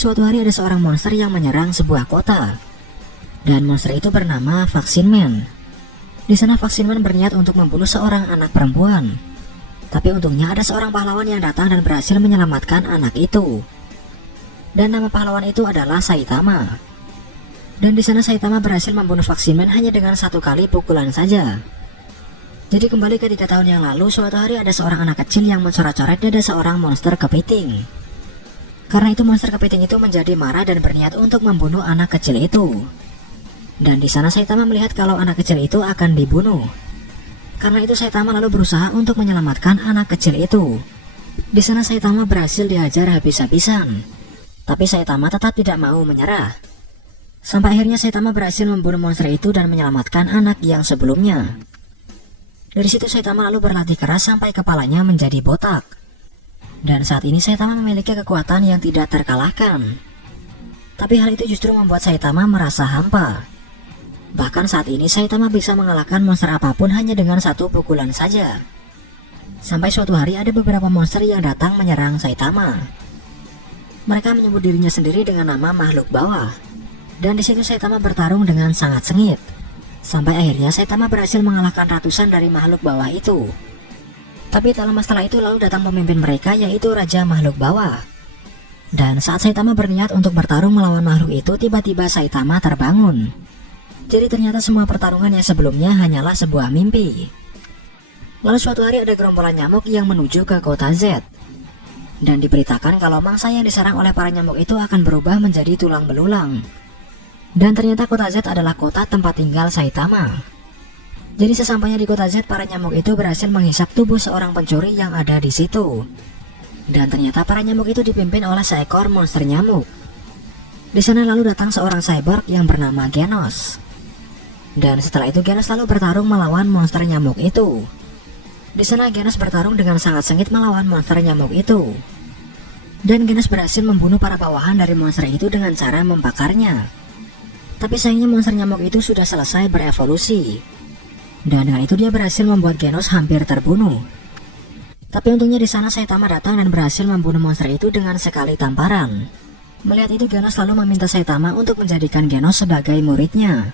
suatu hari ada seorang monster yang menyerang sebuah kota. Dan monster itu bernama Vaksin Man. Di sana Vaksin Man berniat untuk membunuh seorang anak perempuan. Tapi untungnya ada seorang pahlawan yang datang dan berhasil menyelamatkan anak itu. Dan nama pahlawan itu adalah Saitama. Dan di sana Saitama berhasil membunuh Vaksin Man hanya dengan satu kali pukulan saja. Jadi kembali ke 3 tahun yang lalu, suatu hari ada seorang anak kecil yang mencoret-coret dada seorang monster kepiting. Karena itu monster kepiting itu menjadi marah dan berniat untuk membunuh anak kecil itu. Dan di sana Saitama melihat kalau anak kecil itu akan dibunuh. Karena itu Saitama lalu berusaha untuk menyelamatkan anak kecil itu. Di sana Saitama berhasil dihajar habis-habisan. Tapi Saitama tetap tidak mau menyerah. Sampai akhirnya Saitama berhasil membunuh monster itu dan menyelamatkan anak yang sebelumnya. Dari situ Saitama lalu berlatih keras sampai kepalanya menjadi botak. Dan saat ini Saitama memiliki kekuatan yang tidak terkalahkan. Tapi hal itu justru membuat Saitama merasa hampa. Bahkan saat ini Saitama bisa mengalahkan monster apapun hanya dengan satu pukulan saja. Sampai suatu hari ada beberapa monster yang datang menyerang Saitama. Mereka menyebut dirinya sendiri dengan nama makhluk bawah. Dan di situ Saitama bertarung dengan sangat sengit. Sampai akhirnya Saitama berhasil mengalahkan ratusan dari makhluk bawah itu. Tapi tak lama setelah itu lalu datang pemimpin mereka, yaitu Raja Makhluk Bawah. Dan saat Saitama berniat untuk bertarung melawan makhluk itu, tiba-tiba Saitama terbangun. Jadi ternyata semua pertarungan yang sebelumnya hanyalah sebuah mimpi. Lalu suatu hari ada gerombolan nyamuk yang menuju ke kota Z. Dan diberitakan kalau mangsa yang diserang oleh para nyamuk itu akan berubah menjadi tulang belulang. Dan ternyata kota Z adalah kota tempat tinggal Saitama. Jadi sesampainya di kota Z, para nyamuk itu berhasil menghisap tubuh seorang pencuri yang ada di situ. Dan ternyata para nyamuk itu dipimpin oleh seekor monster nyamuk. Di sana lalu datang seorang cyborg yang bernama Genos. Dan setelah itu Genos lalu bertarung melawan monster nyamuk itu. Di sana Genos bertarung dengan sangat sengit melawan monster nyamuk itu. Dan Genos berhasil membunuh para bawahan dari monster itu dengan cara membakarnya. Tapi sayangnya monster nyamuk itu sudah selesai berevolusi. Dan dengan itu dia berhasil membuat Genos hampir terbunuh. Tapi untungnya di sana Saitama datang dan berhasil membunuh monster itu dengan sekali tamparan. Melihat itu Genos lalu meminta Saitama untuk menjadikan Genos sebagai muridnya.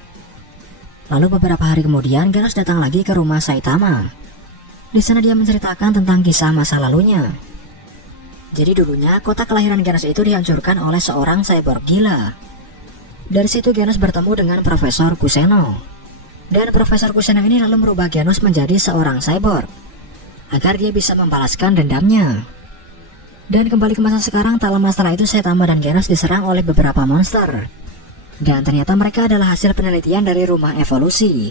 Lalu beberapa hari kemudian Genos datang lagi ke rumah Saitama. Di sana dia menceritakan tentang kisah masa lalunya. Jadi dulunya kota kelahiran Genos itu dihancurkan oleh seorang cyborg gila. Dari situ Genos bertemu dengan Profesor Kuseno. Dan Profesor Kuseno ini lalu merubah Genos menjadi seorang cyborg agar dia bisa membalaskan dendamnya. Dan kembali ke masa sekarang, tak lama setelah itu Saitama dan Genos diserang oleh beberapa monster. Dan ternyata mereka adalah hasil penelitian dari rumah evolusi.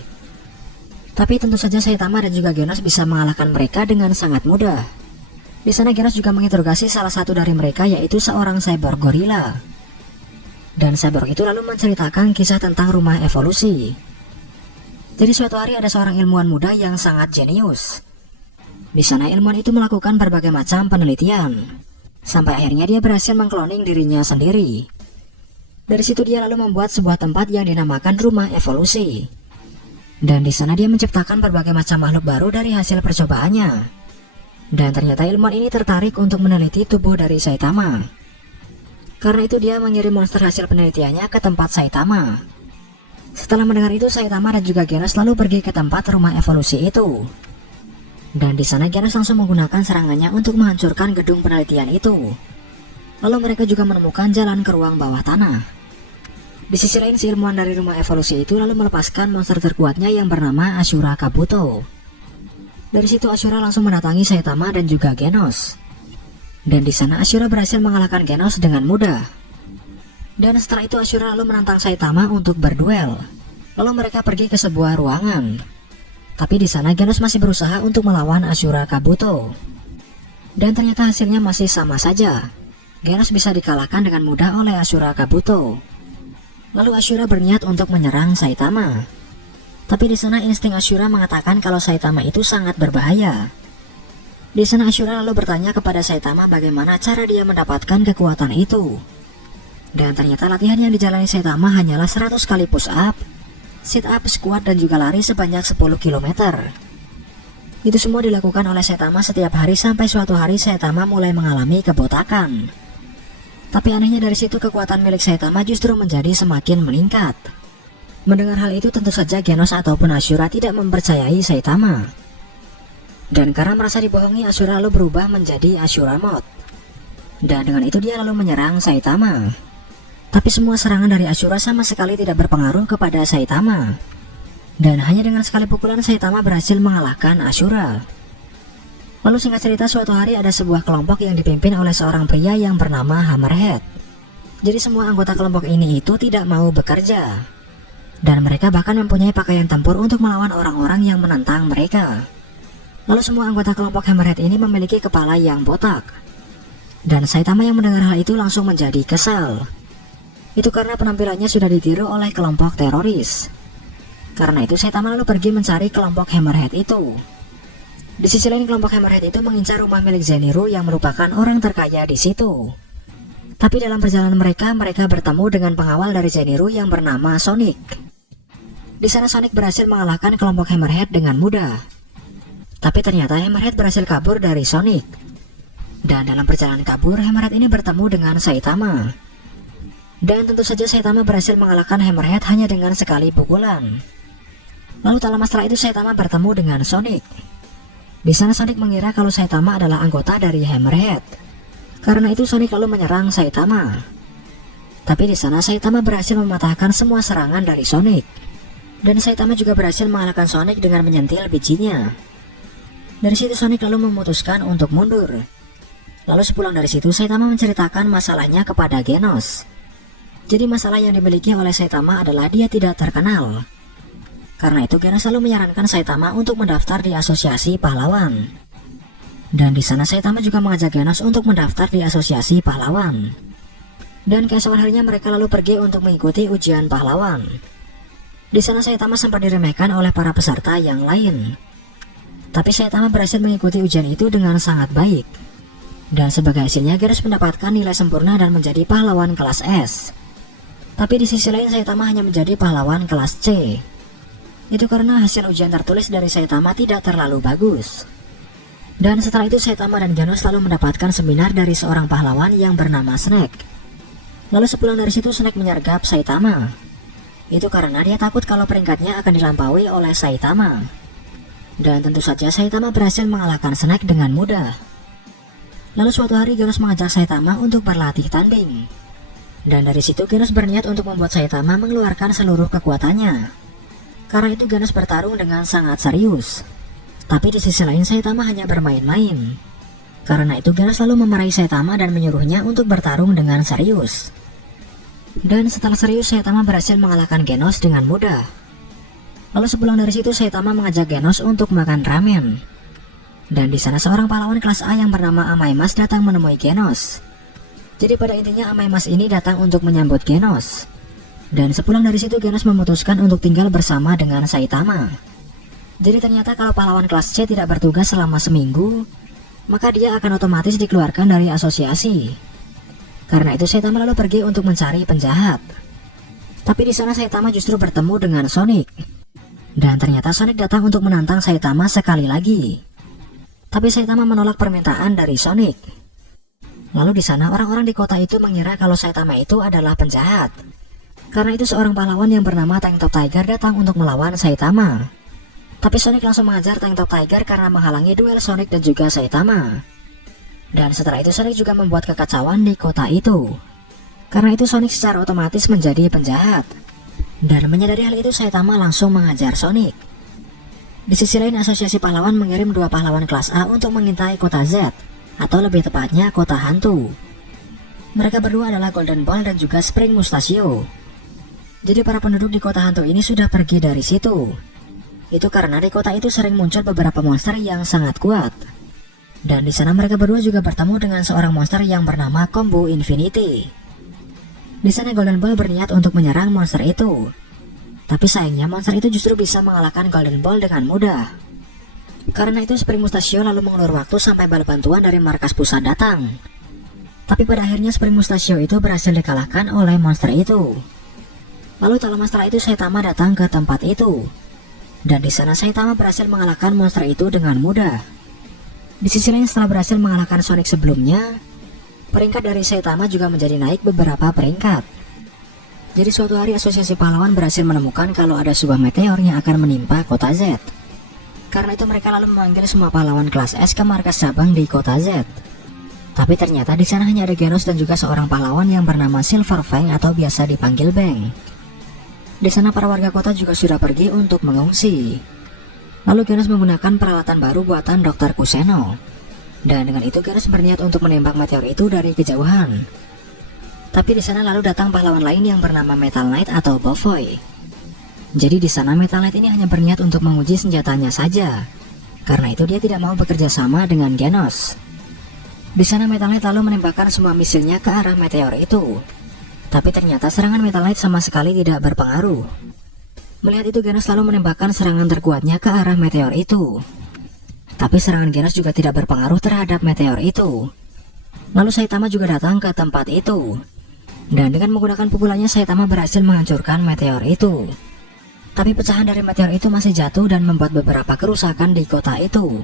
Tapi tentu saja Saitama dan juga Genos bisa mengalahkan mereka dengan sangat mudah. Di sana Genos juga menginterogasi salah satu dari mereka, yaitu seorang cyborg gorila. Dan cyborg itu lalu menceritakan kisah tentang rumah evolusi. Jadi suatu hari ada seorang ilmuwan muda yang sangat jenius. Di sana ilmuwan itu melakukan berbagai macam penelitian. Sampai akhirnya dia berhasil mengkloning dirinya sendiri. Dari situ dia lalu membuat sebuah tempat yang dinamakan rumah evolusi. Dan di sana dia menciptakan berbagai macam makhluk baru dari hasil percobaannya. Dan ternyata ilmuwan ini tertarik untuk meneliti tubuh dari Saitama. Karena itu dia mengirim monster hasil penelitiannya ke tempat Saitama. Setelah mendengar itu Saitama dan juga Genos lalu pergi ke tempat rumah evolusi itu. Dan di sana Genos langsung menggunakan serangannya untuk menghancurkan gedung penelitian itu. Lalu mereka juga menemukan jalan ke ruang bawah tanah. Di sisi lain si ilmuwan dari rumah evolusi itu lalu melepaskan monster terkuatnya yang bernama Ashura Kabuto. Dari situ Ashura langsung mendatangi Saitama dan juga Genos. Dan di sana Ashura berhasil mengalahkan Genos dengan mudah. Dan setelah itu Ashura lalu menantang Saitama untuk berduel. Lalu mereka pergi ke sebuah ruangan. Tapi di sana Genos masih berusaha untuk melawan Ashura Kabuto. Dan ternyata hasilnya masih sama saja. Genos bisa dikalahkan dengan mudah oleh Ashura Kabuto. Lalu Ashura berniat untuk menyerang Saitama. Tapi di sana insting Ashura mengatakan kalau Saitama itu sangat berbahaya. Di sana Ashura lalu bertanya kepada Saitama bagaimana cara dia mendapatkan kekuatan itu. Dan ternyata latihan yang dijalani Saitama hanyalah 100 kali push up, sit up, squat, dan juga lari sebanyak 10 km. Itu semua dilakukan oleh Saitama setiap hari sampai suatu hari Saitama mulai mengalami kebotakan. Tapi anehnya dari situ kekuatan milik Saitama justru menjadi semakin meningkat. Mendengar hal itu tentu saja Genos ataupun Ashura tidak mempercayai Saitama. Dan karena merasa dibohongi, Ashura lalu berubah menjadi Ashura Mode. Dan dengan itu dia lalu menyerang Saitama. Tapi semua serangan dari Ashura sama sekali tidak berpengaruh kepada Saitama. Dan hanya dengan sekali pukulan Saitama berhasil mengalahkan Ashura. Lalu singkat cerita, suatu hari ada sebuah kelompok yang dipimpin oleh seorang pria yang bernama Hammerhead. Jadi semua anggota kelompok ini itu tidak mau bekerja. Dan mereka bahkan mempunyai pakaian tempur untuk melawan orang-orang yang menentang mereka. Lalu semua anggota kelompok Hammerhead ini memiliki kepala yang botak. Dan Saitama yang mendengar hal itu langsung menjadi kesal. Itu karena penampilannya sudah ditiru oleh kelompok teroris. Karena itu Saitama lalu pergi mencari kelompok Hammerhead itu. Di sisi lain, kelompok Hammerhead itu mengincar rumah milik Zenitsu yang merupakan orang terkaya di situ. Tapi dalam perjalanan mereka bertemu dengan pengawal dari Zenitsu yang bernama Sonic. Di sana Sonic berhasil mengalahkan kelompok Hammerhead dengan mudah. Tapi ternyata Hammerhead berhasil kabur dari Sonic. Dan dalam perjalanan kabur, Hammerhead ini bertemu dengan Saitama. Dan tentu saja Saitama berhasil mengalahkan Hammerhead hanya dengan sekali pukulan. Lalu tak lama setelah itu Saitama bertemu dengan Sonic. Di sana Sonic mengira kalau Saitama adalah anggota dari Hammerhead. Karena itu Sonic lalu menyerang Saitama. Tapi di sana Saitama berhasil mematahkan semua serangan dari Sonic. Dan Saitama juga berhasil mengalahkan Sonic dengan menyentil bijinya. Dari situ Sonic lalu memutuskan untuk mundur. Lalu sepulang dari situ Saitama menceritakan masalahnya kepada Genos. Jadi masalah yang dimiliki oleh Saitama adalah dia tidak terkenal. Karena itu Genos selalu menyarankan Saitama untuk mendaftar di asosiasi pahlawan. Dan di sana Saitama juga mengajak Genos untuk mendaftar di asosiasi pahlawan. Dan keesokan harinya mereka lalu pergi untuk mengikuti ujian pahlawan. Di sana Saitama sempat diremehkan oleh para peserta yang lain. Tapi Saitama berhasil mengikuti ujian itu dengan sangat baik. Dan sebagai hasilnya Genos mendapatkan nilai sempurna dan menjadi pahlawan kelas S. Tapi di sisi lain Saitama hanya menjadi pahlawan kelas C. Itu karena hasil ujian tertulis dari Saitama tidak terlalu bagus. Dan setelah itu Saitama dan Genos selalu mendapatkan seminar dari seorang pahlawan yang bernama Snake. Lalu sepulang dari situ Snake menyergap Saitama. Itu karena dia takut kalau peringkatnya akan dilampaui oleh Saitama. Dan tentu saja Saitama berhasil mengalahkan Snake dengan mudah. Lalu suatu hari Genos mengajak Saitama untuk berlatih tanding. Dan dari situ Genos berniat untuk membuat Saitama mengeluarkan seluruh kekuatannya. Karena itu Genos bertarung dengan sangat serius. Tapi di sisi lain Saitama hanya bermain-main. Karena itu Genos selalu memarahi Saitama dan menyuruhnya untuk bertarung dengan serius. Dan setelah serius Saitama berhasil mengalahkan Genos dengan mudah. Lalu sepulang dari situ Saitama mengajak Genos untuk makan ramen. Dan di sana seorang pahlawan kelas A yang bernama Amaimas datang menemui Genos. Jadi pada intinya Amaimas ini datang untuk menyambut Genos. Dan sepulang dari situ Genos memutuskan untuk tinggal bersama dengan Saitama. Jadi ternyata kalau pahlawan kelas C tidak bertugas selama seminggu, maka dia akan otomatis dikeluarkan dari asosiasi. Karena itu Saitama lalu pergi untuk mencari penjahat. Tapi di sana Saitama justru bertemu dengan Sonic. Dan ternyata Sonic datang untuk menantang Saitama sekali lagi. Tapi Saitama menolak permintaan dari Sonic. Lalu di sana orang-orang di kota itu mengira kalau Saitama itu adalah penjahat. Karena itu seorang pahlawan yang bernama Tank Top Tiger datang untuk melawan Saitama. Tapi Sonic langsung mengajar Tank Top Tiger karena menghalangi duel Sonic dan juga Saitama. Dan setelah itu Sonic juga membuat kekacauan di kota itu. Karena itu Sonic secara otomatis menjadi penjahat. Dan menyadari hal itu Saitama langsung mengajar Sonic. Di sisi lain asosiasi pahlawan mengirim dua pahlawan kelas A untuk mengintai kota Z. Atau lebih tepatnya kota hantu. Mereka berdua adalah Golden Ball dan juga Spring Mustachio. Jadi para penduduk di kota hantu ini sudah pergi dari situ. Itu karena di kota itu sering muncul beberapa monster yang sangat kuat. Dan di sana mereka berdua juga bertemu dengan seorang monster yang bernama Combo Infinity. Di sana Golden Ball berniat untuk menyerang monster itu. Tapi sayangnya monster itu justru bisa mengalahkan Golden Ball dengan mudah. Karena itu Spring Mustachio lalu mengulur waktu sampai bala bantuan dari markas pusat datang. Tapi pada akhirnya Spring Mustachio itu berhasil dikalahkan oleh monster itu. Lalu tak lama setelah itu Saitama datang ke tempat itu. Dan di sana Saitama berhasil mengalahkan monster itu dengan mudah. Di sisi lain setelah berhasil mengalahkan Sonic sebelumnya, peringkat dari Saitama juga menjadi naik beberapa peringkat. Jadi suatu hari asosiasi pahlawan berhasil menemukan kalau ada sebuah meteor yang akan menimpa kota Z. Karena itu mereka lalu memanggil semua pahlawan kelas S ke markas cabang di kota Z. Tapi ternyata di sana hanya ada Genos dan juga seorang pahlawan yang bernama Silver Fang atau biasa dipanggil Bang. Di sana para warga kota juga sudah pergi untuk mengungsi. Lalu Genos menggunakan peralatan baru buatan Dr. Kuseno. Dan dengan itu Genos berniat untuk menembak meteor itu dari kejauhan. Tapi di sana lalu datang pahlawan lain yang bernama Metal Knight atau Bovoy. Jadi di sana Metal Knight ini hanya berniat untuk menguji senjatanya saja. Karena itu dia tidak mau bekerja sama dengan Genos. Di sana Metal Knight lalu menembakkan semua misilnya ke arah meteor itu. Tapi ternyata serangan Metal Knight sama sekali tidak berpengaruh. Melihat itu Genos lalu menembakkan serangan terkuatnya ke arah meteor itu. Tapi serangan Genos juga tidak berpengaruh terhadap meteor itu. Lalu Saitama juga datang ke tempat itu. Dan dengan menggunakan pukulannya Saitama berhasil menghancurkan meteor itu. Tapi pecahan dari meteor itu masih jatuh dan membuat beberapa kerusakan di kota itu.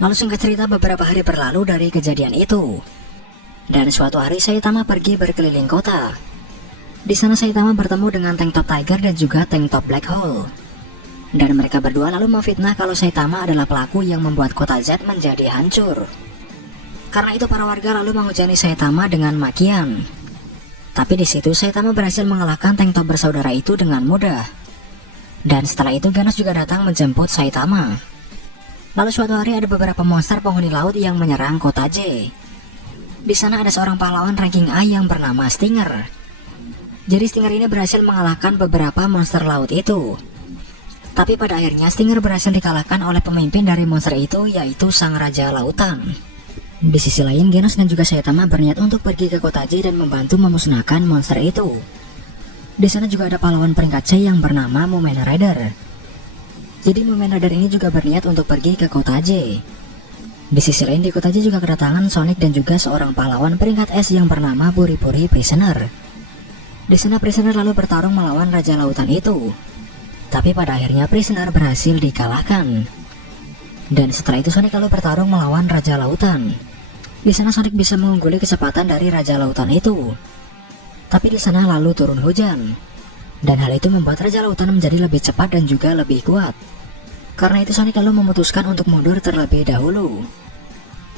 Lalu singkat cerita beberapa hari berlalu dari kejadian itu. Dan suatu hari Saitama pergi berkeliling kota. Di sana Saitama bertemu dengan Tank Top Tiger dan juga Tank Top Black Hole. Dan mereka berdua lalu memfitnah kalau Saitama adalah pelaku yang membuat kota Z menjadi hancur. Karena itu para warga lalu menghujani Saitama dengan makian. Tapi di situ Saitama berhasil mengalahkan Tank Top bersaudara itu dengan mudah. Dan setelah itu Genos juga datang menjemput Saitama. Lalu suatu hari ada beberapa monster penghuni laut yang menyerang kota J. Di sana ada seorang pahlawan ranking A yang bernama Stinger. Jadi Stinger ini berhasil mengalahkan beberapa monster laut itu. Tapi pada akhirnya Stinger berhasil dikalahkan oleh pemimpin dari monster itu, yaitu Sang Raja Lautan. Di sisi lain Genos dan juga Saitama berniat untuk pergi ke kota J dan membantu memusnahkan monster itu. Di sana juga ada pahlawan peringkat C yang bernama Mumen Rider. Jadi Mumen Rider ini juga berniat untuk pergi ke kota J. Di sisi lain di kota J juga kedatangan Sonic dan juga seorang pahlawan peringkat S yang bernama Puri-Puri Prisoner. Di sana Prisoner lalu bertarung melawan Raja Lautan itu. Tapi pada akhirnya Prisoner berhasil dikalahkan. Dan setelah itu Sonic lalu bertarung melawan Raja Lautan. Di sana Sonic bisa mengungguli kecepatan dari Raja Lautan itu. Tapi di sana lalu turun hujan. Dan hal itu membuat Raja Lautan menjadi lebih cepat dan juga lebih kuat. Karena itu Sonic lalu memutuskan untuk mundur terlebih dahulu.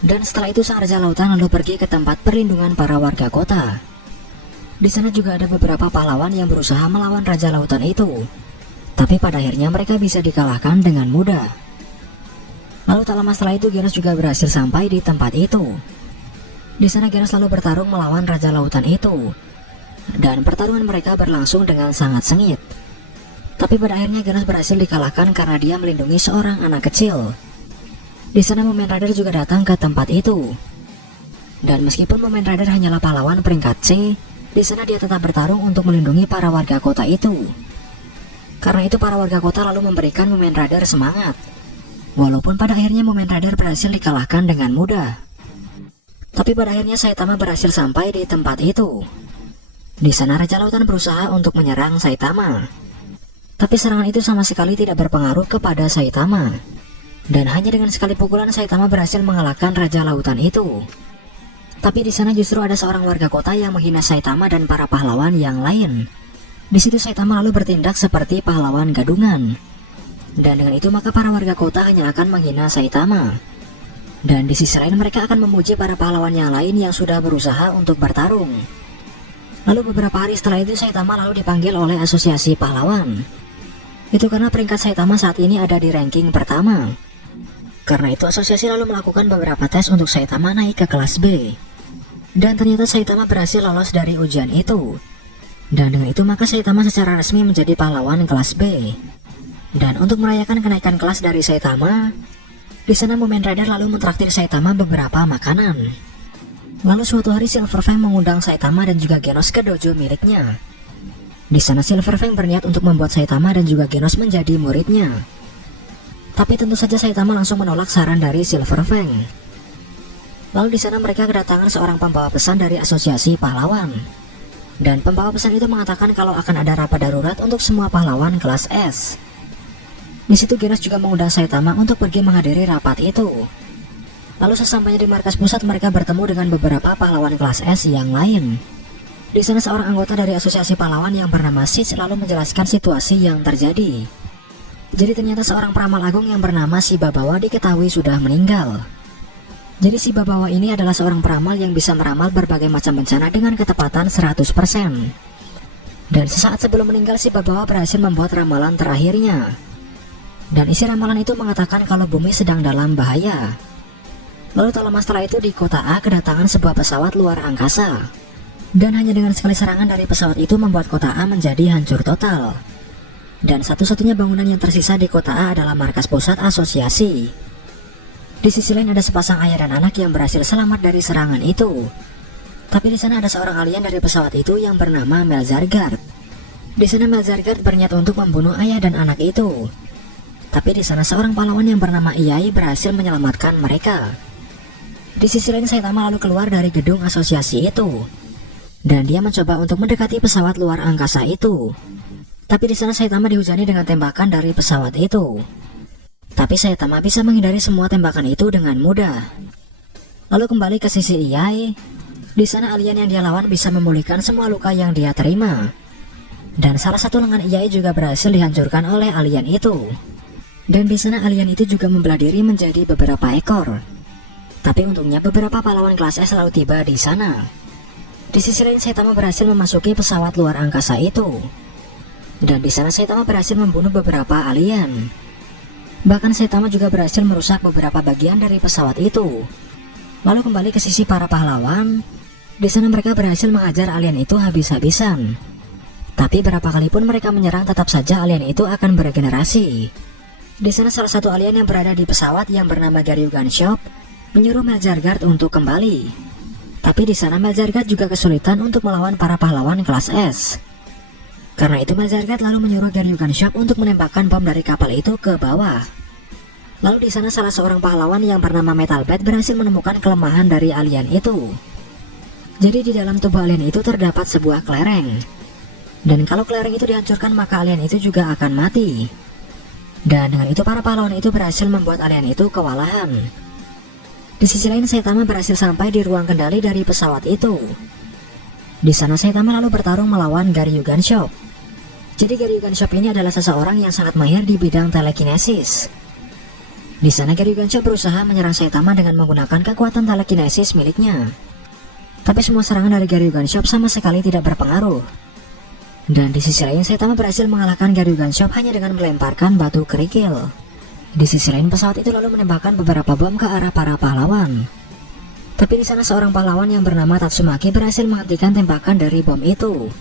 Dan setelah itu Sang Raja Lautan lalu pergi ke tempat perlindungan para warga kota. Di sana juga ada beberapa pahlawan yang berusaha melawan Raja Lautan itu. Tapi pada akhirnya mereka bisa dikalahkan dengan mudah. Lalu tak lama setelah itu Genos juga berhasil sampai di tempat itu. Di sana Genos lalu bertarung melawan Raja Lautan itu. Dan pertarungan mereka berlangsung dengan sangat sengit. Tapi pada akhirnya Genos berhasil dikalahkan karena dia melindungi seorang anak kecil. Di sana Mumen Rider juga datang ke tempat itu. Dan meskipun Mumen Rider hanyalah pahlawan peringkat C, di sana dia tetap bertarung untuk melindungi para warga kota itu. Karena itu para warga kota lalu memberikan Mumen Rider semangat. Walaupun pada akhirnya Mumen Rider berhasil dikalahkan dengan mudah. Tapi pada akhirnya Saitama berhasil sampai di tempat itu. Di sana Raja Lautan berusaha untuk menyerang Saitama. Tapi serangan itu sama sekali tidak berpengaruh kepada Saitama. Dan hanya dengan sekali pukulan Saitama berhasil mengalahkan Raja Lautan itu. Tapi di sana justru ada seorang warga kota yang menghina Saitama dan para pahlawan yang lain. Di situ Saitama lalu bertindak seperti pahlawan gadungan. Dan dengan itu maka para warga kota hanya akan menghina Saitama. Dan di sisi lain mereka akan memuji para pahlawan yang lain yang sudah berusaha untuk bertarung. Lalu beberapa hari setelah itu Saitama lalu dipanggil oleh asosiasi pahlawan. Itu karena peringkat Saitama saat ini ada di ranking pertama. Karena itu asosiasi lalu melakukan beberapa tes untuk Saitama naik ke kelas B. Dan ternyata Saitama berhasil lolos dari ujian itu. Dan dengan itu maka Saitama secara resmi menjadi pahlawan kelas B. Dan untuk merayakan kenaikan kelas dari Saitama, di sana Mumen Rider lalu mentraktir Saitama beberapa makanan. Lalu suatu hari Silver Fang mengundang Saitama dan juga Genos ke dojo miliknya. Di sana Silver Fang berniat untuk membuat Saitama dan juga Genos menjadi muridnya. Tapi tentu saja Saitama langsung menolak saran dari Silver Fang. Lalu di sana mereka kedatangan seorang pembawa pesan dari asosiasi pahlawan. Dan pembawa pesan itu mengatakan kalau akan ada rapat darurat untuk semua pahlawan kelas S. Di situ Genos juga mengundang Saitama untuk pergi menghadiri rapat itu. Lalu sesampainya di markas pusat, mereka bertemu dengan beberapa pahlawan kelas S yang lain. Di sana seorang anggota dari asosiasi pahlawan yang bernama Sid lalu menjelaskan situasi yang terjadi. Jadi ternyata seorang peramal agung yang bernama Si Babawa diketahui sudah meninggal. Jadi Si Babawa ini adalah seorang peramal yang bisa meramal berbagai macam bencana dengan ketepatan 100%. Dan sesaat sebelum meninggal, Si Babawa berhasil membuat ramalan terakhirnya. Dan isi ramalan itu mengatakan kalau bumi sedang dalam bahaya. Lalu tak lama setelah itu di kota A kedatangan sebuah pesawat luar angkasa. Dan hanya dengan sekali serangan dari pesawat itu membuat kota A menjadi hancur total. Dan satu-satunya bangunan yang tersisa di kota A adalah markas pusat asosiasi. Di sisi lain ada sepasang ayah dan anak yang berhasil selamat dari serangan itu. Tapi di sana ada seorang alien dari pesawat itu yang bernama Melzargard. Di sana Melzargard berniat untuk membunuh ayah dan anak itu. Tapi di sana seorang pahlawan yang bernama Iyai berhasil menyelamatkan mereka. Di sisi lain Saitama lalu keluar dari gedung asosiasi itu. Dan dia mencoba untuk mendekati pesawat luar angkasa itu. Tapi di sana Saitama dihujani dengan tembakan dari pesawat itu. Tapi Saitama bisa menghindari semua tembakan itu dengan mudah. Lalu kembali ke sisi Iyai. Di sana alien yang dia lawan bisa memulihkan semua luka yang dia terima. Dan salah satu lengan Iyai juga berhasil dihancurkan oleh alien itu. Dan di sana alien itu juga membelah diri menjadi beberapa ekor. Tapi untungnya beberapa pahlawan kelas S selalu tiba di sana. Di sisi lain Saitama berhasil memasuki pesawat luar angkasa itu. Dan di sana Saitama berhasil membunuh beberapa alien. Bahkan Saitama juga berhasil merusak beberapa bagian dari pesawat itu. Lalu kembali ke sisi para pahlawan. Di sana mereka berhasil mengajar alien itu habis-habisan. Tapi berapa kali pun mereka menyerang, tetap saja alien itu akan beregenerasi. Di sana salah satu alien yang berada di pesawat yang bernama Garyugan Shop menyuruh Melzargard untuk kembali. Tapi di sana Melzargard juga kesulitan untuk melawan para pahlawan kelas S. Karena itu Melzargard lalu menyuruh Garyugan Shop untuk menembakkan bom dari kapal itu ke bawah. Lalu di sana salah seorang pahlawan yang bernama Metal Bat berhasil menemukan kelemahan dari alien itu. Jadi di dalam tubuh alien itu terdapat sebuah kelereng. Dan kalau kelereng itu dihancurkan maka alien itu juga akan mati. Dan dengan itu para pahlawan itu berhasil membuat alien itu kewalahan. Di sisi lain Saitama berhasil sampai di ruang kendali dari pesawat itu. Di sana Saitama lalu bertarung melawan Garyugan Shop. Jadi Garyugan Shop ini adalah seseorang yang sangat mahir di bidang telekinesis. Di sana Garyugan Shop berusaha menyerang Saitama dengan menggunakan kekuatan telekinesis miliknya. Tapi semua serangan dari Garyugan Shop sama sekali tidak berpengaruh. Dan di sisi lain Saitama berhasil mengalahkan Garyugan Shop hanya dengan melemparkan batu kerikil. Di sisi lain pesawat itu lalu menembakkan beberapa bom ke arah para pahlawan. Tapi di sana seorang pahlawan yang bernama Tatsumaki berhasil menghentikan tembakan dari bom itu.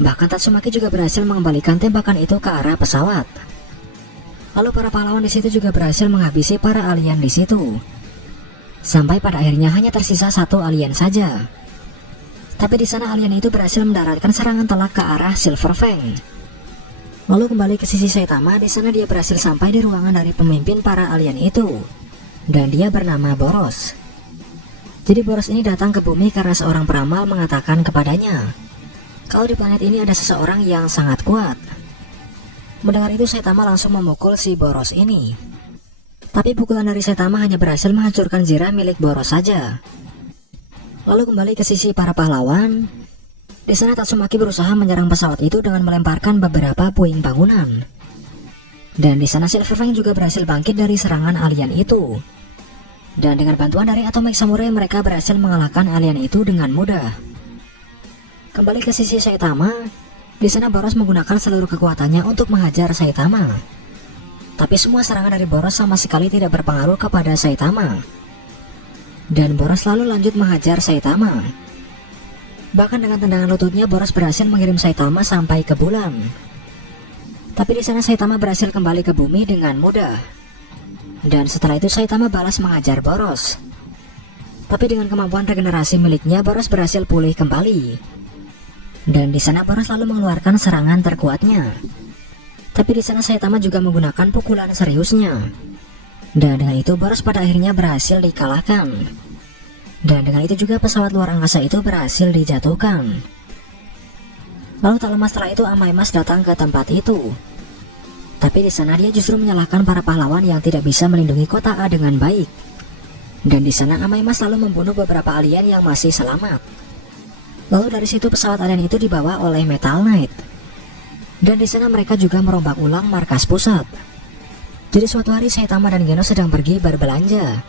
Bahkan Tatsumaki juga berhasil mengembalikan tembakan itu ke arah pesawat. Lalu para pahlawan di situ juga berhasil menghabisi para alien di situ. Sampai pada akhirnya hanya tersisa satu alien saja. Tapi di sana alien itu berhasil mendaratkan serangan telak ke arah Silver Fang. Lalu kembali ke sisi Saitama, di sana dia berhasil sampai di ruangan dari pemimpin para alien itu. Dan dia bernama Boros. Jadi Boros ini datang ke bumi karena seorang peramal mengatakan kepadanya, kalau di planet ini ada seseorang yang sangat kuat. Mendengar itu Saitama langsung memukul si Boros ini. Tapi pukulan dari Saitama hanya berhasil menghancurkan zirah milik Boros saja. Lalu kembali ke sisi para pahlawan. Di sana Tatsumaki berusaha menyerang pesawat itu dengan melemparkan beberapa puing bangunan. Dan di sana Silver Fang juga berhasil bangkit dari serangan alien itu. Dan dengan bantuan dari Atomic Samurai mereka berhasil mengalahkan alien itu dengan mudah. Kembali ke sisi Saitama, di sana Boros menggunakan seluruh kekuatannya untuk menghajar Saitama. Tapi semua serangan dari Boros sama sekali tidak berpengaruh kepada Saitama. Dan Boros lalu lanjut menghajar Saitama. Bahkan dengan tendangan lututnya Boros berhasil mengirim Saitama sampai ke bulan. Tapi di sana Saitama berhasil kembali ke bumi dengan mudah. Dan setelah itu Saitama balas mengajar Boros. Tapi dengan kemampuan regenerasi miliknya Boros berhasil pulih kembali. Dan di sana Boros lalu mengeluarkan serangan terkuatnya. Tapi di sana Saitama juga menggunakan pukulan seriusnya. Dan dengan itu Boros pada akhirnya berhasil dikalahkan. Dan dengan itu juga pesawat luar angkasa itu berhasil dijatuhkan. Lalu tak lama setelah itu Amaimas datang ke tempat itu. Tapi di sana dia justru menyalahkan para pahlawan yang tidak bisa melindungi kota A dengan baik. Dan di sana Amaima selalu membunuh beberapa alien yang masih selamat. Lalu dari situ pesawat alien itu dibawa oleh Metal Knight. Dan di sana mereka juga merombak ulang markas pusat. Jadi suatu hari Saitama dan Genos sedang pergi berbelanja.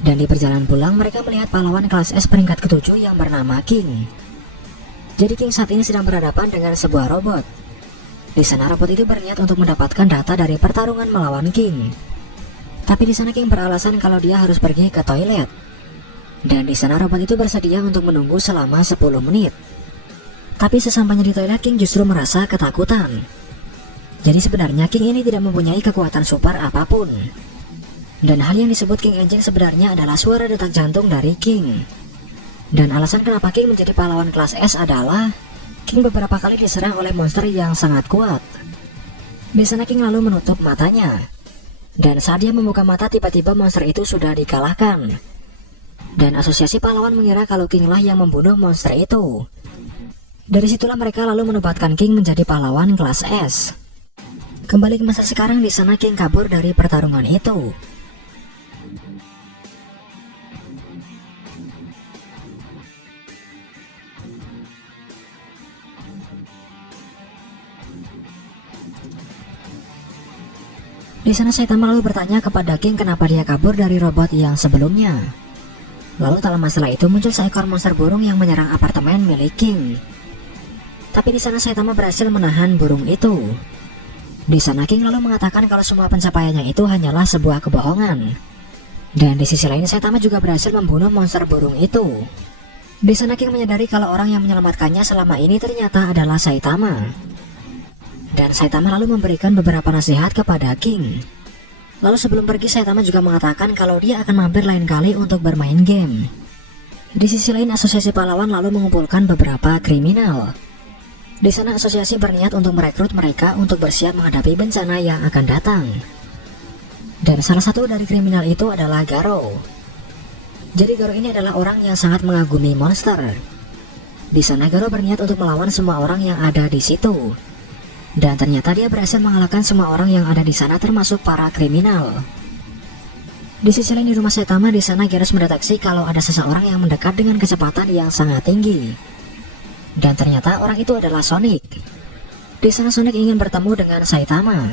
Dan di perjalanan pulang mereka melihat pahlawan kelas S peringkat ke-7 yang bernama King. Jadi King saat ini sedang berhadapan dengan sebuah robot. Di sana robot itu berniat untuk mendapatkan data dari pertarungan melawan King. Tapi di sana King beralasan kalau dia harus pergi ke toilet. Dan di sana robot itu bersedia untuk menunggu selama 10 menit. Tapi sesampainya di toilet King justru merasa ketakutan. Jadi sebenarnya King ini tidak mempunyai kekuatan super apapun. Dan hal yang disebut King Engine sebenarnya adalah suara detak jantung dari King. Dan alasan kenapa King menjadi pahlawan kelas S adalah King beberapa kali diserang oleh monster yang sangat kuat. Di sana King lalu menutup matanya. Dan saat dia membuka mata tiba-tiba monster itu sudah dikalahkan. Dan asosiasi pahlawan mengira kalau King lah yang membunuh monster itu. Dari situlah mereka lalu menobatkan King menjadi pahlawan kelas S. Kembali ke masa sekarang, di sana King kabur dari pertarungan itu. Di sana Saitama lalu bertanya kepada King kenapa dia kabur dari robot yang sebelumnya. Lalu tak lama setelah itu muncul seekor monster burung yang menyerang apartemen milik King. Tapi di sana Saitama berhasil menahan burung itu. Di sana King lalu mengatakan kalau semua pencapaiannya itu hanyalah sebuah kebohongan. Dan di sisi lain Saitama juga berhasil membunuh monster burung itu. Di sana King menyadari kalau orang yang menyelamatkannya selama ini ternyata adalah Saitama. Dan Saitama lalu memberikan beberapa nasihat kepada King. Lalu sebelum pergi Saitama juga mengatakan kalau dia akan mampir lain kali untuk bermain game. Di sisi lain asosiasi pahlawan lalu mengumpulkan beberapa kriminal. Di sana asosiasi berniat untuk merekrut mereka untuk bersiap menghadapi bencana yang akan datang. Dan salah satu dari kriminal itu adalah Garo. Jadi Garo ini adalah orang yang sangat mengagumi monster. Di sana Garo berniat untuk melawan semua orang yang ada di situ. Dan ternyata dia berhasil mengalahkan semua orang yang ada di sana termasuk para kriminal. Di sisi lain di rumah Saitama, di sana Genos mendeteksi kalau ada seseorang yang mendekat dengan kecepatan yang sangat tinggi. Dan ternyata orang itu adalah Sonic. Di sana Sonic ingin bertemu dengan Saitama.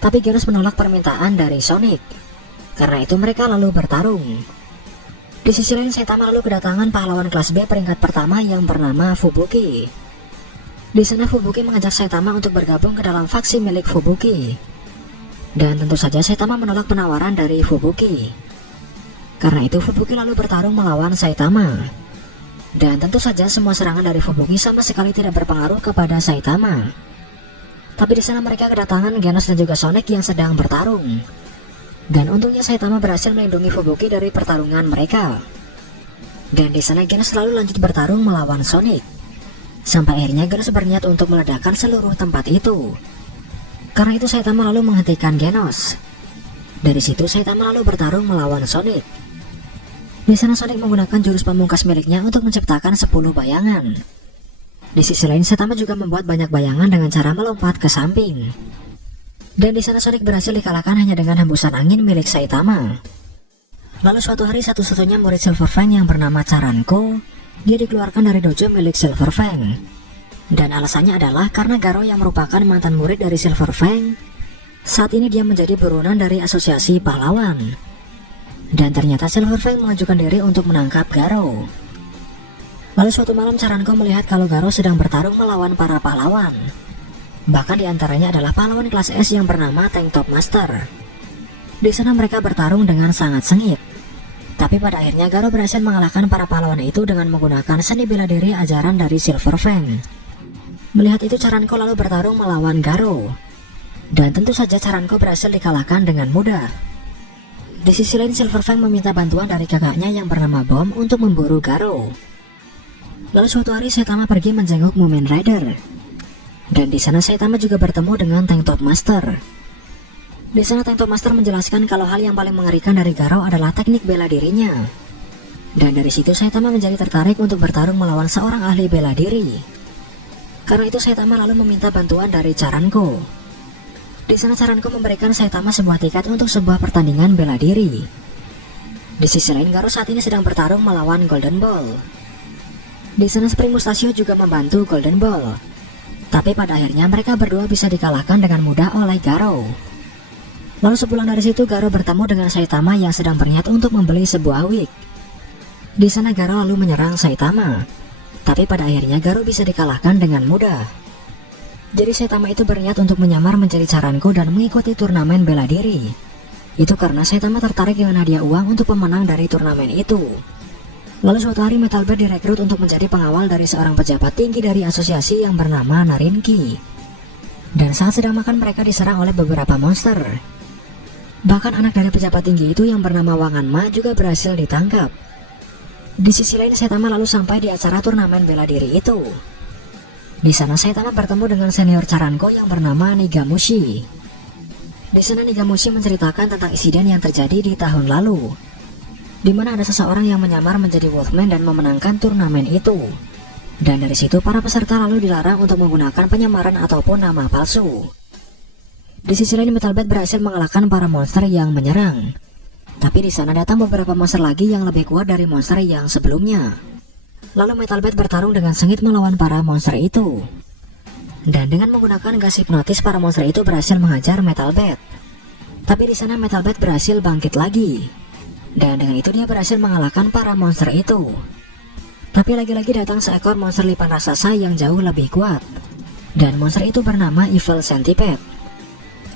Tapi Genos menolak permintaan dari Sonic. Karena itu mereka lalu bertarung. Di sisi lain Saitama lalu kedatangan pahlawan kelas B peringkat pertama yang bernama Fubuki. Di sana Fubuki mengajak Saitama untuk bergabung ke dalam faksi milik Fubuki. Dan tentu saja Saitama menolak penawaran dari Fubuki. Karena itu Fubuki lalu bertarung melawan Saitama. Dan tentu saja semua serangan dari Fubuki sama sekali tidak berpengaruh kepada Saitama. Tapi di sana mereka kedatangan Genos dan juga Sonic yang sedang bertarung. Dan untungnya Saitama berhasil melindungi Fubuki dari pertarungan mereka. Dan di sana Genos selalu lanjut bertarung melawan Sonic. Sampai akhirnya Genos berniat untuk meledakkan seluruh tempat itu. Karena itu Saitama lalu menghentikan Genos. Dari situ Saitama lalu bertarung melawan Sonic. Di sana Sonic menggunakan jurus pamungkas miliknya untuk menciptakan 10 bayangan. Di sisi lain Saitama juga membuat banyak bayangan dengan cara melompat ke samping. Dan di sana Sonic berhasil dikalahkan hanya dengan hembusan angin milik Saitama. Lalu suatu hari satu-satunya murid Silver Fang yang bernama Charanko, dia dikeluarkan dari dojo milik Silver Fang. Dan alasannya adalah karena Garo yang merupakan mantan murid dari Silver Fang, saat ini dia menjadi buronan dari asosiasi pahlawan. Dan ternyata Silver Fang mengajukan diri untuk menangkap Garo. Lalu suatu malam Charanko melihat kalau Garo sedang bertarung melawan para pahlawan. Bahkan diantaranya adalah pahlawan kelas S yang bernama Tank Top Master. Di sana mereka bertarung dengan sangat sengit. Tapi pada akhirnya Garo berhasil mengalahkan para pahlawan itu dengan menggunakan seni bela diri ajaran dari Silver Fang. Melihat itu Charanko lalu bertarung melawan Garo. Dan tentu saja Charanko berhasil dikalahkan dengan mudah. Di sisi lain Silver Fang meminta bantuan dari kakaknya yang bernama Bom untuk memburu Garo. Lalu suatu hari Saitama pergi menjenguk Mumen Rider. Dan di sana Saitama juga bertemu dengan Tank Top Master. Di sana Tank Top Master menjelaskan kalau hal yang paling mengerikan dari Garo adalah teknik bela dirinya. Dan dari situ Saitama menjadi tertarik untuk bertarung melawan seorang ahli bela diri. Karena itu Saitama lalu meminta bantuan dari Charanko. Di sana Charanko memberikan Saitama sebuah tiket untuk sebuah pertandingan bela diri. Di sisi lain, Garo saat ini sedang bertarung melawan Golden Ball. Di sana Spring Mustachio juga membantu Golden Ball. Tapi pada akhirnya mereka berdua bisa dikalahkan dengan mudah oleh Garo. Lalu sepulang dari situ, Garo bertemu dengan Saitama yang sedang berniat untuk membeli sebuah wig. Di sana Garo lalu menyerang Saitama. Tapi pada akhirnya Garo bisa dikalahkan dengan mudah. Jadi Saitama itu berniat untuk menyamar menjadi Charanko dan mengikuti turnamen bela diri. Itu karena Saitama tertarik dengan hadiah uang untuk pemenang dari turnamen itu. Lalu suatu hari Metal Bat direkrut untuk menjadi pengawal dari seorang pejabat tinggi dari asosiasi yang bernama Narinki. Dan saat sedang makan mereka diserang oleh beberapa monster. Bahkan anak dari pejabat tinggi itu yang bernama Wanganma juga berhasil ditangkap. Di sisi lain Saitama lalu sampai di acara turnamen bela diri itu. Di sana Saitama bertemu dengan senior Charanko yang bernama Nigamushi. Di sana Nigamushi menceritakan tentang insiden yang terjadi di tahun lalu, di mana ada seseorang yang menyamar menjadi Wolfman dan memenangkan turnamen itu. Dan dari situ para peserta lalu dilarang untuk menggunakan penyamaran ataupun nama palsu. Di sisi lain Metal Bat berhasil mengalahkan para monster yang menyerang. Tapi di sana datang beberapa monster lagi yang lebih kuat dari monster yang sebelumnya. Lalu Metal Bat bertarung dengan sengit melawan para monster itu. Dan dengan menggunakan gas hipnotis para monster itu berhasil menghajar Metal Bat. Tapi di sana Metal Bat berhasil bangkit lagi. Dan dengan itu dia berhasil mengalahkan para monster itu. Tapi lagi-lagi datang seekor monster lipan raksasa yang jauh lebih kuat. Dan monster itu bernama Evil Centipede.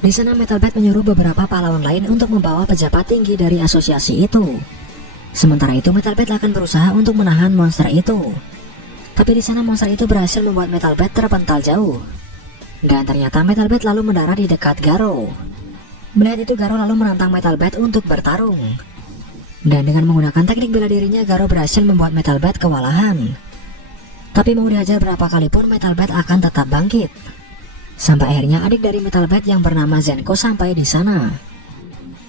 Di sana Metal Bat menyuruh beberapa pahlawan lain untuk membawa pejabat tinggi dari asosiasi itu. Sementara itu Metal Bat akan berusaha untuk menahan monster itu. Tapi di sana monster itu berhasil membuat Metal Bat terpental jauh. Dan ternyata Metal Bat lalu mendarat di dekat Garo. Melihat itu Garo lalu menantang Metal Bat untuk bertarung. Dan dengan menggunakan teknik bela dirinya Garo berhasil membuat Metal Bat kewalahan. Tapi mau dihajar berapa kali pun Metal Bat akan tetap bangkit. Sampai akhirnya adik dari Metal Bat yang bernama Zenko sampai di sana.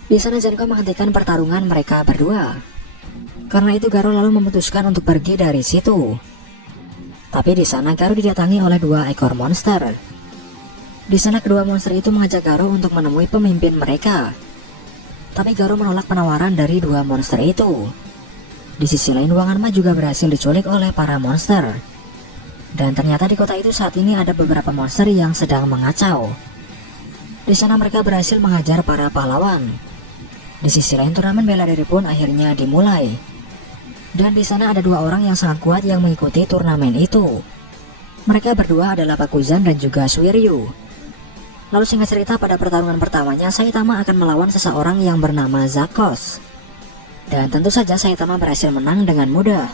Di sana Zenko menghentikan pertarungan mereka berdua. Karena itu Garo lalu memutuskan untuk pergi dari situ. Tapi di sana Garo didatangi oleh 2 ekor monster. Di sana kedua monster itu mengajak Garo untuk menemui pemimpin mereka. Tapi Garo menolak penawaran dari 2 monster itu. Di sisi lain Wanganma juga berhasil diculik oleh para monster. Dan ternyata di kota itu saat ini ada beberapa monster yang sedang mengacau. Di sana mereka berhasil menghajar para pahlawan. Di sisi lain turnamen bela diri pun akhirnya dimulai. Dan di sana ada 2 orang yang sangat kuat yang mengikuti turnamen itu. Mereka berdua adalah Bakuzan dan juga Suiryu. Lalu singkat cerita pada pertarungan pertamanya Saitama akan melawan seseorang yang bernama Zakos. Dan tentu saja Saitama berhasil menang dengan mudah.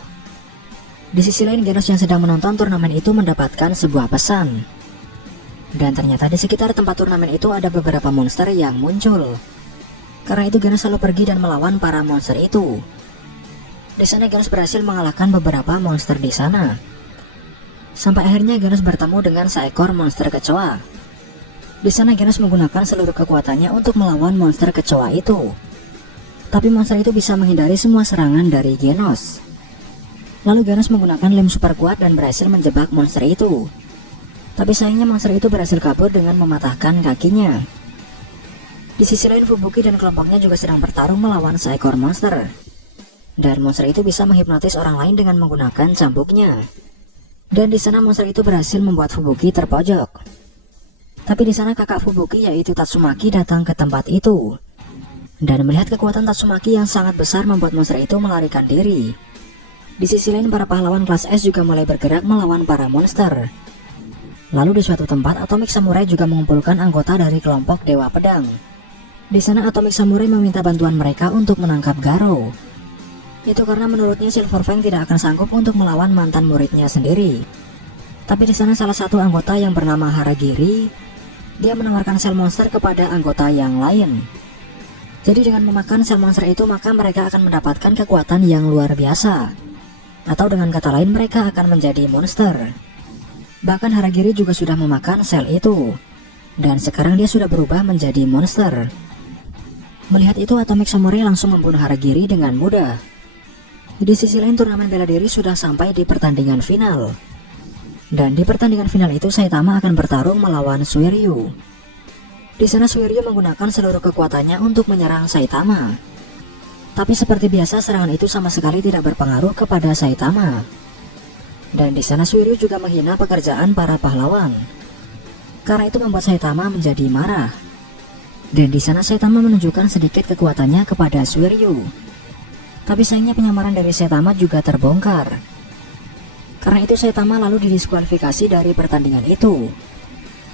Di sisi lain Genos yang sedang menonton turnamen itu mendapatkan sebuah pesan. Dan ternyata di sekitar tempat turnamen itu ada beberapa monster yang muncul. Karena itu Genos selalu pergi dan melawan para monster itu. Di sana Genos berhasil mengalahkan beberapa monster di sana. Sampai akhirnya Genos bertemu dengan seekor monster kecoa. Di sana Genos menggunakan seluruh kekuatannya untuk melawan monster kecoa itu. Tapi monster itu bisa menghindari semua serangan dari Genos. Lalu Genos menggunakan lem super kuat dan berhasil menjebak monster itu. Tapi sayangnya monster itu berhasil kabur dengan mematahkan kakinya. Di sisi lain Fubuki dan kelompoknya juga sedang bertarung melawan seekor monster. Dan monster itu bisa menghipnotis orang lain dengan menggunakan cambuknya. Dan di sana monster itu berhasil membuat Fubuki terpojok. Tapi di sana kakak Fubuki yaitu Tatsumaki datang ke tempat itu. Dan melihat kekuatan Tatsumaki yang sangat besar membuat monster itu melarikan diri. Di sisi lain para pahlawan kelas S juga mulai bergerak melawan para monster. Lalu di suatu tempat Atomic Samurai juga mengumpulkan anggota dari kelompok Dewa Pedang. Di sana Atomic Samurai meminta bantuan mereka untuk menangkap Garo. Itu karena menurutnya Silver Fang tidak akan sanggup untuk melawan mantan muridnya sendiri. Tapi di sana salah satu anggota yang bernama Haragiri, dia menawarkan sel monster kepada anggota yang lain. Jadi dengan memakan sel monster itu maka mereka akan mendapatkan kekuatan yang luar biasa. Atau dengan kata lain mereka akan menjadi monster. Bahkan Haragiri juga sudah memakan sel itu. Dan sekarang dia sudah berubah menjadi monster. Melihat itu Atomic Samurai langsung membunuh Haragiri dengan mudah. Di sisi lain turnamen bela diri sudah sampai di pertandingan final. Dan di pertandingan final itu Saitama akan bertarung melawan Suiryu. Di sana Suiryu menggunakan seluruh kekuatannya untuk menyerang Saitama. Tapi seperti biasa serangan itu sama sekali tidak berpengaruh kepada Saitama. Dan di sana Suiryu juga menghina pekerjaan para pahlawan. Karena itu membuat Saitama menjadi marah. Dan di sana Saitama menunjukkan sedikit kekuatannya kepada Suiryu. Tapi sayangnya penyamaran dari Saitama juga terbongkar. Karena itu Saitama lalu didiskualifikasi dari pertandingan itu.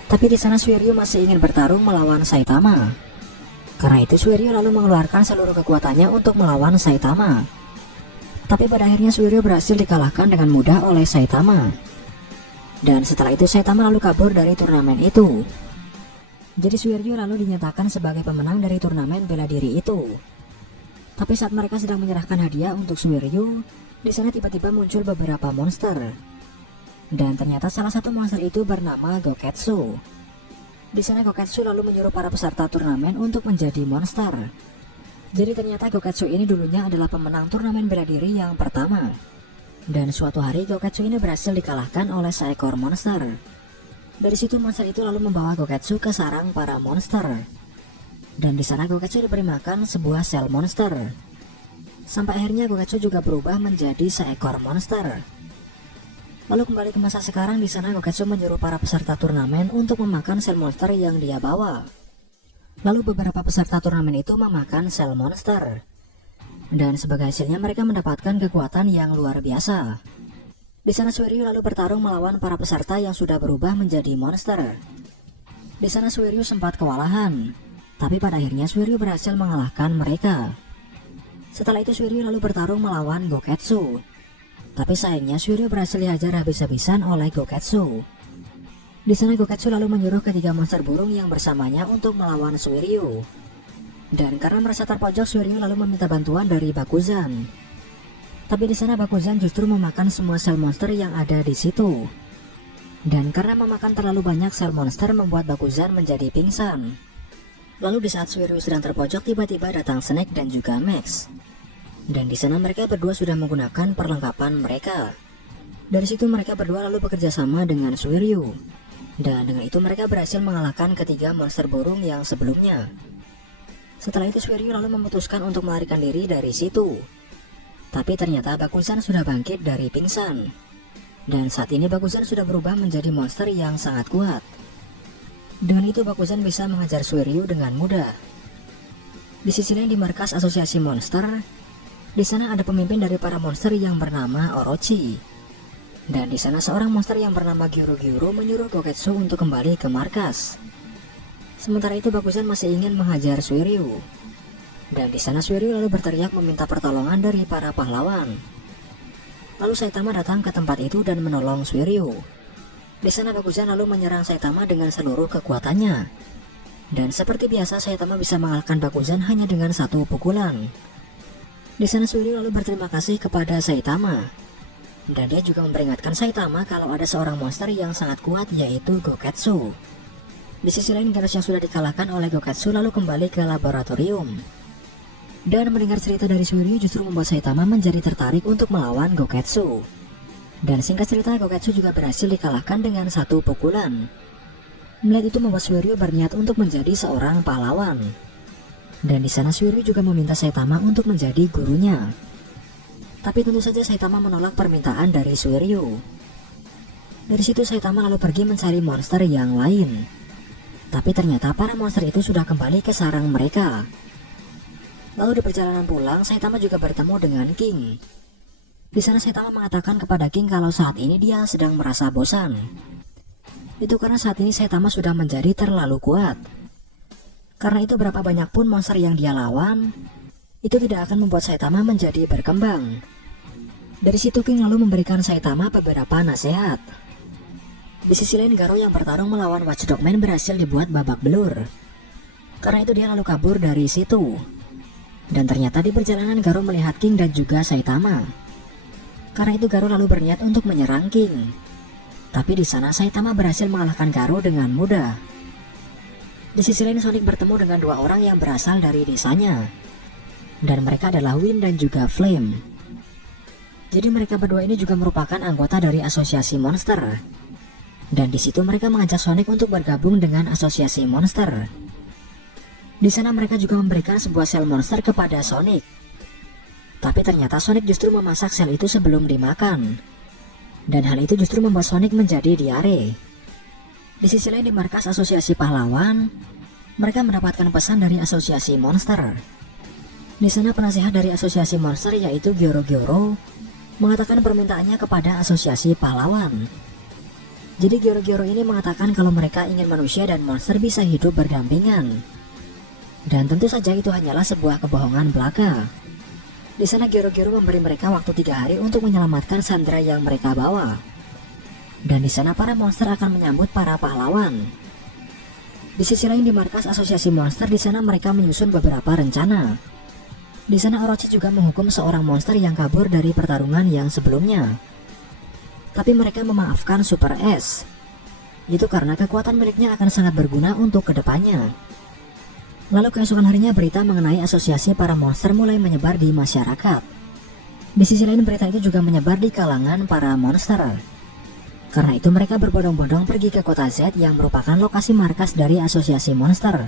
Tapi di sana Suiryu masih ingin bertarung melawan Saitama. Karena itu Suiryu lalu mengeluarkan seluruh kekuatannya untuk melawan Saitama. Tapi pada akhirnya Suiryu berhasil dikalahkan dengan mudah oleh Saitama. Dan setelah itu Saitama lalu kabur dari turnamen itu. Jadi Suiryu lalu dinyatakan sebagai pemenang dari turnamen bela diri itu. Tapi saat mereka sedang menyerahkan hadiah untuk Suiryu, di sana tiba-tiba muncul beberapa monster. Dan ternyata salah satu monster itu bernama Goketsu. Di sana Goketsu lalu menyuruh para peserta turnamen untuk menjadi monster. Jadi ternyata Goketsu ini dulunya adalah pemenang turnamen bela diri yang pertama. Dan suatu hari Goketsu ini berhasil dikalahkan oleh seekor monster. Dari situ monster itu lalu membawa Goketsu ke sarang para monster. Dan di sana Goketsu diberi makan sebuah sel monster. Sampai akhirnya Goketsu juga berubah menjadi seekor monster. Lalu kembali ke masa sekarang, di sana Goketsu menyuruh para peserta turnamen untuk memakan sel monster yang dia bawa. Lalu beberapa peserta turnamen itu memakan sel monster. Dan sebagai hasilnya mereka mendapatkan kekuatan yang luar biasa. Di sana Suiryu lalu bertarung melawan para peserta yang sudah berubah menjadi monster. Di sana Suiryu sempat kewalahan. Tapi pada akhirnya Suiryu berhasil mengalahkan mereka. Setelah itu Suiryu lalu bertarung melawan Goketsu. Tapi sayangnya Suiryu berhasil dihajar habis-habisan oleh Goketsu. Di sana Goketsu lalu menyuruh ketiga monster burung yang bersamanya untuk melawan Suiryu. Dan karena merasa terpojok, Suiryu lalu meminta bantuan dari Bakuzan. Tapi di sana Bakuzan justru memakan semua sel monster yang ada di situ. Dan karena memakan terlalu banyak sel monster membuat Bakuzan menjadi pingsan. Lalu di saat Suiryu sedang terpojok, tiba-tiba datang Snake dan juga Max. Dan di sana mereka berdua sudah menggunakan perlengkapan mereka. Dari situ mereka berdua lalu bekerja sama dengan Suiryu. Dan dengan itu mereka berhasil mengalahkan ketiga monster burung yang sebelumnya. Setelah itu Suiryu lalu memutuskan untuk melarikan diri dari situ. Tapi ternyata Bakuzan sudah bangkit dari pingsan. Dan saat ini Bakuzan sudah berubah menjadi monster yang sangat kuat. Dengan itu Bakuzan bisa mengajar Suiryu dengan mudah. Di sisi lain di markas asosiasi monster, di sana ada pemimpin dari para monster yang bernama Orochi. Dan di sana seorang monster yang bernama Gyuru-Gyuru menyuruh Goketsu untuk kembali ke markas. Sementara itu Bakuzan masih ingin menghajar Suiryu. Dan di sana Suiryu lalu berteriak meminta pertolongan dari para pahlawan. Lalu Saitama datang ke tempat itu dan menolong Suiryu. Di sana Bakuzan lalu menyerang Saitama dengan seluruh kekuatannya. Dan seperti biasa Saitama bisa mengalahkan Bakuzan hanya dengan satu pukulan. Di sana Suiryu lalu berterima kasih kepada Saitama. Dan dia juga memperingatkan Saitama kalau ada seorang monster yang sangat kuat, yaitu Goketsu. Di sisi lain Geras yang sudah dikalahkan oleh Goketsu lalu kembali ke laboratorium. Dan mendengar cerita dari Suiryu justru membuat Saitama menjadi tertarik untuk melawan Goketsu. Dan singkat cerita Goketsu juga berhasil dikalahkan dengan satu pukulan. Melihat itu membuat Suiryu berniat untuk menjadi seorang pahlawan. Dan di sana Suiryu juga meminta Saitama untuk menjadi gurunya. Tapi tentu saja Saitama menolak permintaan dari Suiryu. Dari situ Saitama lalu pergi mencari monster yang lain. Tapi ternyata para monster itu sudah kembali ke sarang mereka. Lalu di perjalanan pulang Saitama juga bertemu dengan King. Di sana Saitama mengatakan kepada King kalau saat ini dia sedang merasa bosan. Itu karena saat ini Saitama sudah menjadi terlalu kuat. Karena itu berapa banyak pun monster yang dia lawan, itu tidak akan membuat Saitama menjadi berkembang. Dari situ King lalu memberikan Saitama beberapa nasihat. Di sisi lain Garo yang bertarung melawan Watchdog Man berhasil dibuat babak belur. Karena itu dia lalu kabur dari situ. Dan ternyata di perjalanan Garo melihat King dan juga Saitama. Karena itu Garo lalu berniat untuk menyerang King. Tapi di sana Saitama berhasil mengalahkan Garo dengan mudah. Di sisi lain Sonic bertemu dengan dua orang yang berasal dari desanya. Dan mereka adalah Wind dan juga Flame. Jadi mereka berdua ini juga merupakan anggota dari asosiasi monster. Dan di situ mereka mengajak Sonic untuk bergabung dengan asosiasi monster. Di sana mereka juga memberikan sebuah sel monster kepada Sonic. Tapi ternyata Sonic justru memasak sel itu sebelum dimakan. Dan hal itu justru membuat Sonic menjadi diare. Di sisi lain di markas asosiasi pahlawan, mereka mendapatkan pesan dari asosiasi monster. Di sana penasihat dari asosiasi monster yaitu Gyoro-Gyoro mengatakan permintaannya kepada asosiasi pahlawan. Jadi Gyoro-Gyoro ini mengatakan kalau mereka ingin manusia dan monster bisa hidup berdampingan. Dan tentu saja itu hanyalah sebuah kebohongan belaka. Di sana Gyoro-Gyoro memberi mereka waktu 3 hari untuk menyelamatkan sandera yang mereka bawa. Dan di sana para monster akan menyambut para pahlawan. Di sisi lain di markas asosiasi monster, di sana mereka menyusun beberapa rencana. Di sana Orochi juga menghukum seorang monster yang kabur dari pertarungan yang sebelumnya. Tapi mereka memaafkan Super S. Itu karena kekuatan miliknya akan sangat berguna untuk kedepannya. Lalu keesokan harinya berita mengenai asosiasi para monster mulai menyebar di masyarakat. Di sisi lain berita itu juga menyebar di kalangan para monster. Karena itu mereka berbondong-bondong pergi ke kota Z yang merupakan lokasi markas dari asosiasi monster.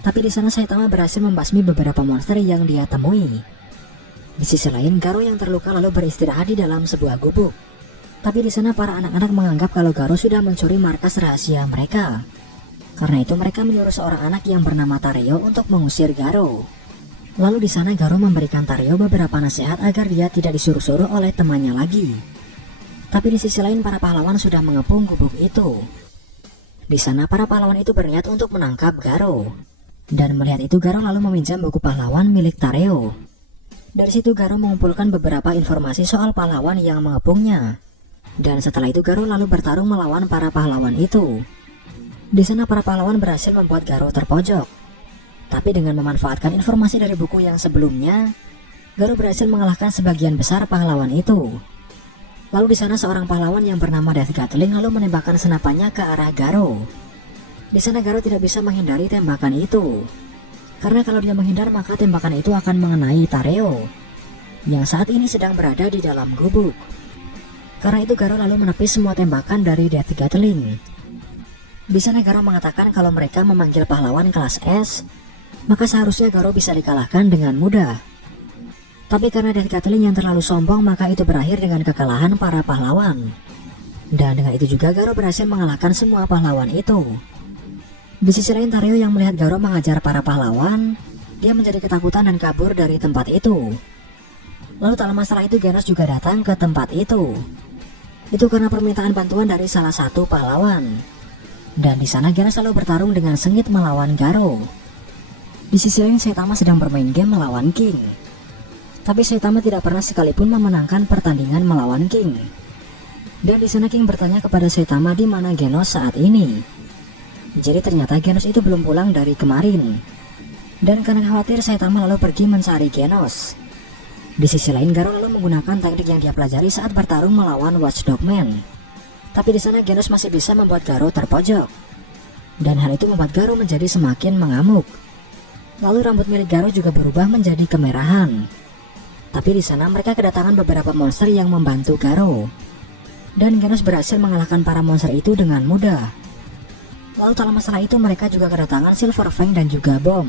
Tapi di sana Saitama berhasil membasmi beberapa monster yang dia temui. Di sisi lain Garo yang terluka lalu beristirahat di dalam sebuah gubuk. Tapi di sana para anak-anak menganggap kalau Garo sudah mencuri markas rahasia mereka. Karena itu mereka menyuruh seorang anak yang bernama Tareo untuk mengusir Garo. Lalu di sana Garo memberikan Tareo beberapa nasihat agar dia tidak disuruh-suruh oleh temannya lagi. Tapi di sisi lain para pahlawan sudah mengepung gubuk itu. Di sana para pahlawan itu berniat untuk menangkap Garo. Dan melihat itu Garo lalu meminjam buku pahlawan milik Tareo. Dari situ Garo mengumpulkan beberapa informasi soal pahlawan yang mengepungnya. Dan setelah itu Garo lalu bertarung melawan para pahlawan itu. Di sana para pahlawan berhasil membuat Garo terpojok. Tapi dengan memanfaatkan informasi dari buku yang sebelumnya, Garo berhasil mengalahkan sebagian besar pahlawan itu. Lalu di sana seorang pahlawan yang bernama Death Gatling lalu menembakkan senapannya ke arah Garo. Di sana Garo tidak bisa menghindari tembakan itu. Karena kalau dia menghindar maka tembakan itu akan mengenai Tareo yang saat ini sedang berada di dalam gubuk. Karena itu Garo lalu menepis semua tembakan dari Death Gatling. Di sana Garo mengatakan kalau mereka memanggil pahlawan kelas S, maka seharusnya Garo bisa dikalahkan dengan mudah. Tapi karena Death Gatling yang terlalu sombong maka itu berakhir dengan kekalahan para pahlawan. Dan dengan itu juga Garo berhasil mengalahkan semua pahlawan itu. Di sisi lain Tareo yang melihat Garo mengajar para pahlawan, dia menjadi ketakutan dan kabur dari tempat itu. Lalu tak lama setelah itu Genos juga datang ke tempat itu. Itu karena permintaan bantuan dari salah satu pahlawan. Dan di sana Genos selalu bertarung dengan sengit melawan Garo. Di sisi lain Saitama sedang bermain game melawan King. Tapi Saitama tidak pernah sekalipun memenangkan pertandingan melawan King. Dan di sana King bertanya kepada Saitama di mana Genos saat ini. Jadi ternyata Genos itu belum pulang dari kemarin. Dan karena khawatir Saitama lalu pergi mencari Genos. Di sisi lain Garo lalu menggunakan teknik yang dia pelajari saat bertarung melawan Watchdog Man. Tapi di sana Genos masih bisa membuat Garo terpojok. Dan hal itu membuat Garo menjadi semakin mengamuk. Lalu rambut milik Garo juga berubah menjadi kemerahan. Tapi di sana mereka kedatangan beberapa monster yang membantu Garo. Dan Genos berhasil mengalahkan para monster itu dengan mudah. Lalu tak lama setelah itu mereka juga kedatangan Silver Fang dan juga Bom.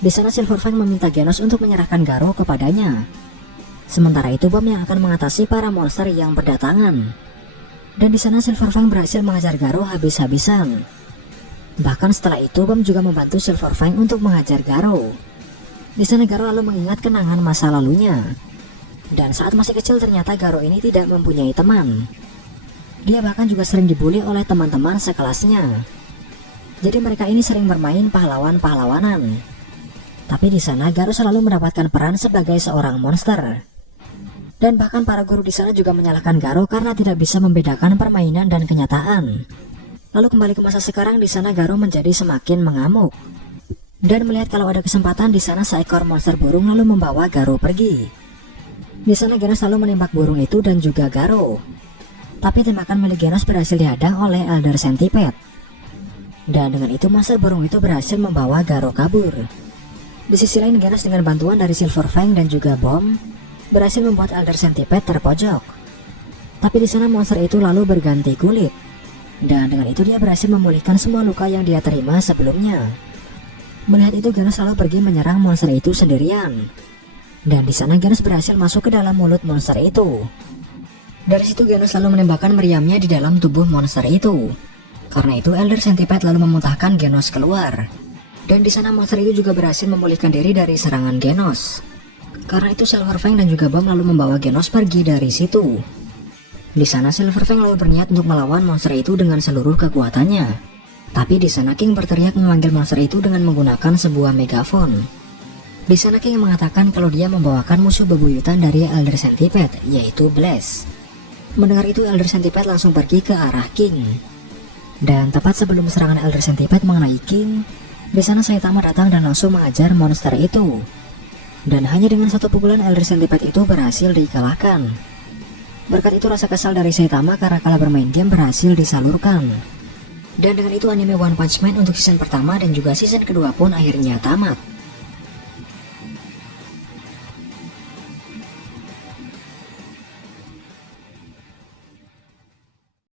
Di sana Silver Fang meminta Genos untuk menyerahkan Garo kepadanya. Sementara itu Bom yang akan mengatasi para monster yang berdatangan. Dan di sana Silver Fang berhasil mengajar Garo habis-habisan. Bahkan setelah itu Bom juga membantu Silver Fang untuk mengajar Garo. Di sana Garo lalu mengingat kenangan masa lalunya. Dan saat masih kecil ternyata Garo ini tidak mempunyai teman. Dia bahkan juga sering dibully oleh teman-teman sekelasnya. Jadi mereka ini sering bermain pahlawan-pahlawanan. Tapi di sana Garo selalu mendapatkan peran sebagai seorang monster. Dan bahkan para guru di sana juga menyalahkan Garo karena tidak bisa membedakan permainan dan kenyataan. Lalu kembali ke masa sekarang, di sana Garo menjadi semakin mengamuk. Dan melihat kalau ada kesempatan, di sana seekor monster burung lalu membawa Garo pergi. Di sana Genos lalu menembak burung itu dan juga Garo. Tapi tembakan milik Genos berhasil dihadang oleh Elder Centipede. Dan dengan itu monster burung itu berhasil membawa Garo kabur. Di sisi lain Genos dengan bantuan dari Silver Fang dan juga Bom berhasil membuat Elder Centipede terpojok. Tapi di sana monster itu lalu berganti kulit. Dan dengan itu dia berhasil memulihkan semua luka yang dia terima sebelumnya. Melihat itu Genos lalu pergi menyerang monster itu sendirian. Dan di sana Genos berhasil masuk ke dalam mulut monster itu. Dari situ Genos lalu menembakkan meriamnya di dalam tubuh monster itu. Karena itu Elder Centipede lalu memuntahkan Genos keluar. Dan di sana monster itu juga berhasil memulihkan diri dari serangan Genos. Karena itu Silver Fang dan juga Bom lalu membawa Genos pergi dari situ. Di sana Silver Fang lalu berniat untuk melawan monster itu dengan seluruh kekuatannya. Tapi di sana King berteriak memanggil monster itu dengan menggunakan sebuah megafon. Di sana King mengatakan kalau dia membawakan musuh bebuyutan dari Elder Centipede, yaitu Blaze. Mendengar itu Elder Centipede langsung pergi ke arah King. Dan tepat sebelum serangan Elder Centipede mengenai King, di sana Saitama datang dan langsung mengajar monster itu. Dan hanya dengan satu pukulan Elder Centipede itu berhasil dikalahkan. Berkat itu rasa kesal dari Saitama karena kalah bermain game berhasil disalurkan. Dan dengan itu anime One Punch Man untuk season pertama dan juga season kedua pun akhirnya tamat.